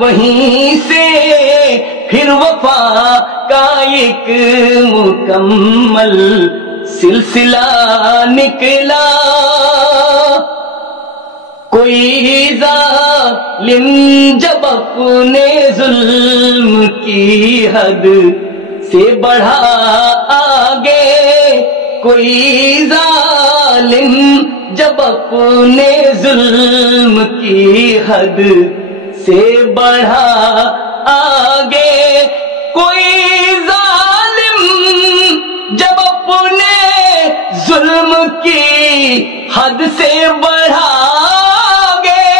وہیں سے پھر وفا کا ایک مکمل سلسلہ نکلا. کوئی ظالم جب اپنے ظلم کی حد سے بڑھا آگے، کوئی ظالم جب اپنے ظلم کی حد سے بڑھا آگے، کوئی ظالم جب اپنے ظلم کی حد سے بڑھا آگے،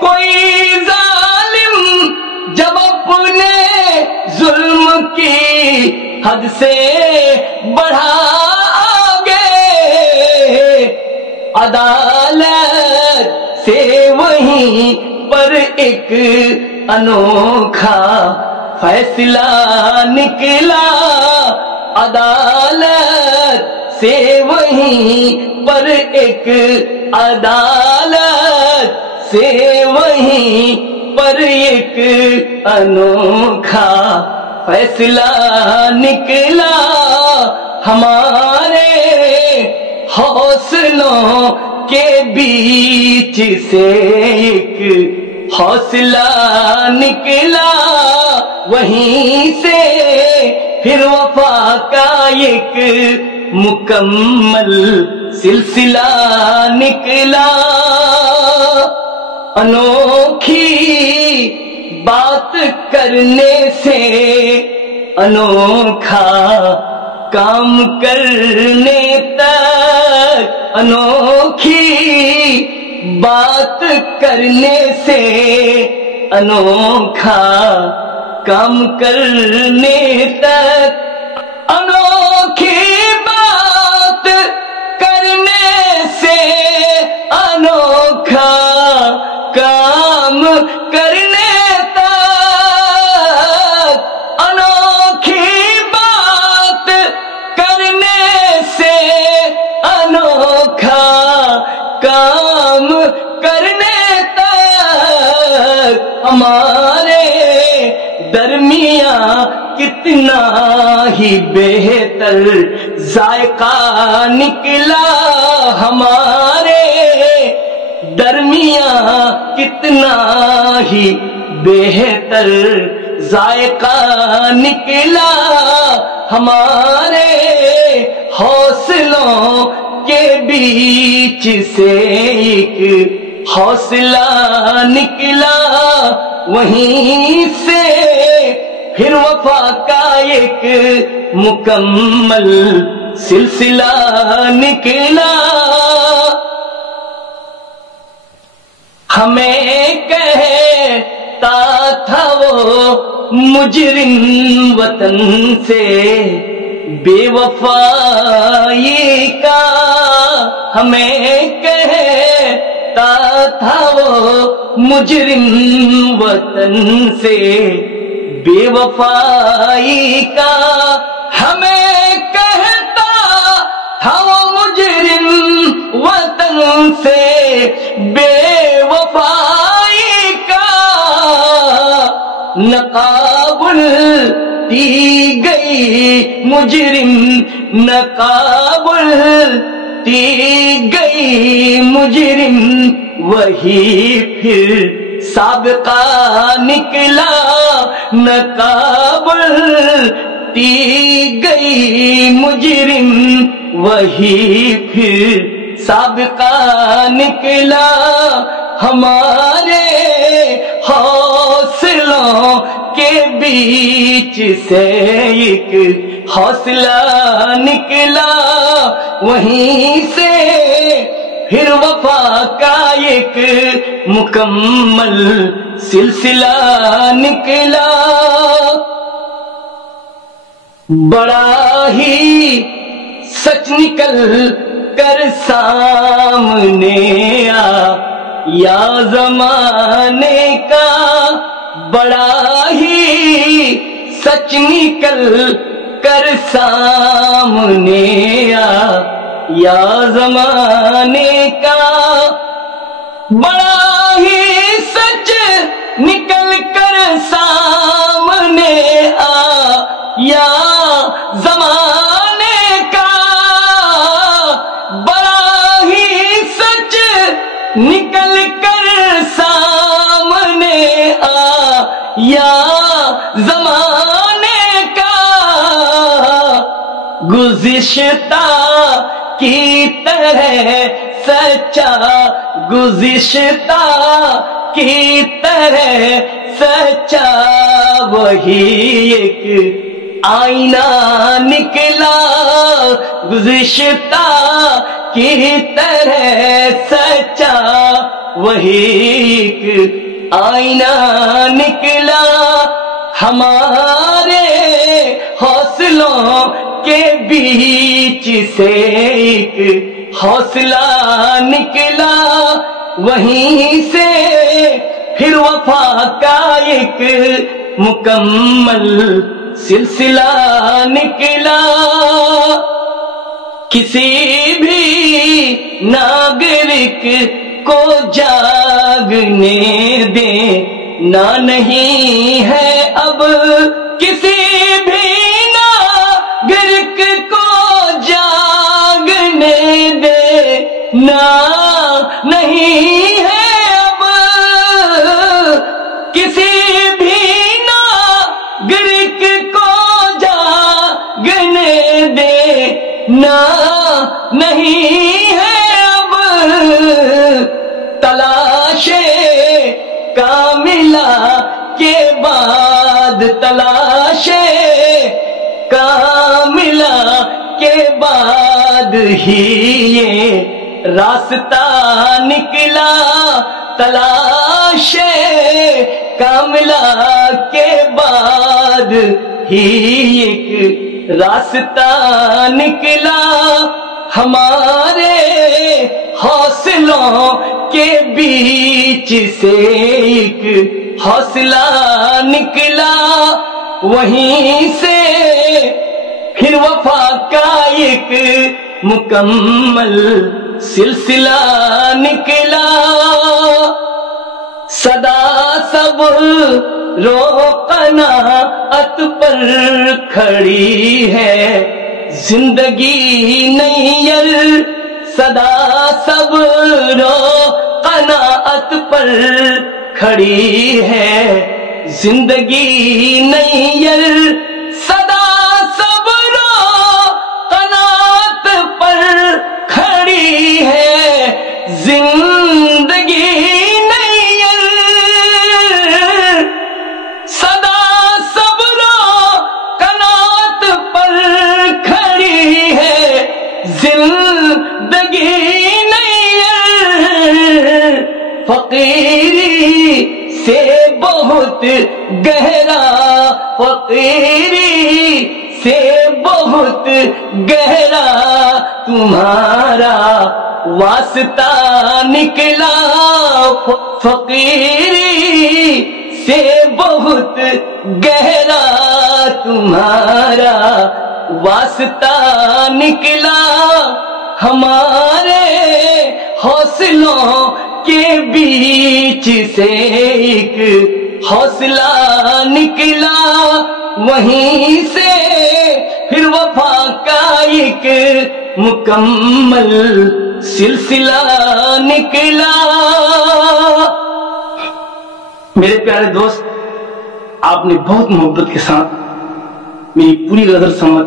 کوئی ظالم جب اپنے ظلم کی حد سے بڑھا آگے، عدالت سے وہیں پر ایک انوکھا فیصلہ نکلا. عدالت سے وہیں پر ایک عدالت سے وہیں پر ایک انوکھا فیصلہ نکلا. ہمارے حوصلوں کے بیچ سے ایک حوصلہ نکلا، وہیں سے پھر وفا کا ایک مکمل سلسلہ نکلا. انوکھی بات کرنے سے انوکھا کام کرنے تک، انوکھی بات کرنے سے انوکھا کام کرنے تک، انوکھی بات کرنے سے انوکھا کام کرنے تک، انوکھی بات کرنے سے انوکھا کام کرنے تک، ہمارے درمیان کتنا ہی بہتر ذائقہ نکلا. ہمارے درمیان کتنا ہی بہتر ذائقہ نکلا. ہمارے حوصلوں کے بیچ سے ایک حوصلہ نکلا، وہیں سے پھر وفا کا ایک مکمل سلسلہ نکلا. ہمیں کہتا تھا وہ مجرم وطن سے بے وفائی کا، ہمیں کہتا تھا وہ مجرم وطن سے بے وفائی کا، ہمیں کہتا تھا وہ مجرم وطن سے بے وفائی کا. نقاب الٹی گئی مجرم، نقاب الٹی گئی مجرم، وہی پھر سابقہ نکلا. نقاب الٹی گئی مجرم، وہی پھر سابقہ نکلا. ہمارے حوصلوں کے بیچ سے ایک حوصلہ نکلا، وہیں سے پھر وفا کا ایک مکمل سلسلہ نکلا. بڑا ہی سچ نکل کر سامنے یا زمانے کا، بڑا ہی سچ نکل کر سامنے یا زمانے کا، بڑا ہی یا زمانے کا گزشتہ کی طرح سچا، گزشتہ کی طرح سچا، وہی ایک آئینہ نکلا، گزشتہ کی طرح سچا، وہی ایک آئینہ نکلا، ہمارے حوصلوں کے بیچ سے ایک حوصلہ نکلا، وہیں سے پھر وفا کا ایک مکمل سلسلہ نکلا۔ کسی بھی ناگرک کو جاگنے دینا نہیں ہے اب، کسی بھی ناگرک کو جاگنے دینا نہیں ہے اب، کسی بھی ناگرک کو جاگنے دینا نہیں ہے اب، تلاش کاملہ کے بعد، تلاش کاملہ کے بعد ہی یہ راستہ نکلا، تلاش کاملہ کے بعد ہی ایک راستہ نکلا، ہمارے حوصلوں کے بیچ سے ایک حوصلہ نکلا، وہیں سے پھر وفا کا ایک مکمل سلسلہ نکلا۔ سدا صبر رو قناعت پر کھڑی ہے زندگی نیر، سدا صبر و قناعت پر کھڑی ہے زندگی نیر، سدا صبر و قناعت پر کھڑی ہے زندگی نیر، سدا صبر و قناعت پر کھڑی ہے زندگی نیر، فقیری سے بہت گہرا، فقیری سے بہت گہرا تمہارا واسطہ نکلا، فقیری سے بہت گہرا تمہارا واسطہ نکلا، ہمارے حوصلوں کے بیچ سے ایک حوصلہ نکلا، وہیں سے پھر وفا کا ایک مکمل سلسلہ نکلا۔ میرے پیارے دوست، آپ نے بہت محبت کے ساتھ میری پوری غزل سمجھ،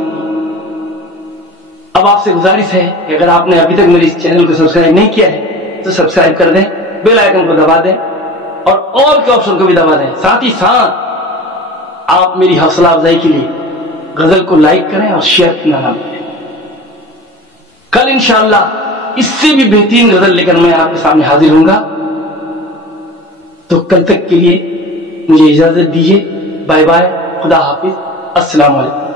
اب آپ سے گزارش ہے کہ اگر آپ نے ابھی تک میرے اس چینل کو سبسکرائب نہیں کیا ہے تو سبسکرائب کر دیں، بیل آئیکن کو دبا دیں اور آل کے آپشن کو بھی دبا دیں، ساتھ ہی ساتھ آپ میری حوصلہ افزائی کے لیے غزل کو لائک کریں اور شیئر کرنا نہ بھولیں۔ کل انشاءاللہ اس سے بھی بہترین غزل لے کر میں آپ کے سامنے حاضر ہوں گا، تو کل تک کے لیے مجھے اجازت دیجیے، بائے بائے، خدا حافظ، السلام علیکم۔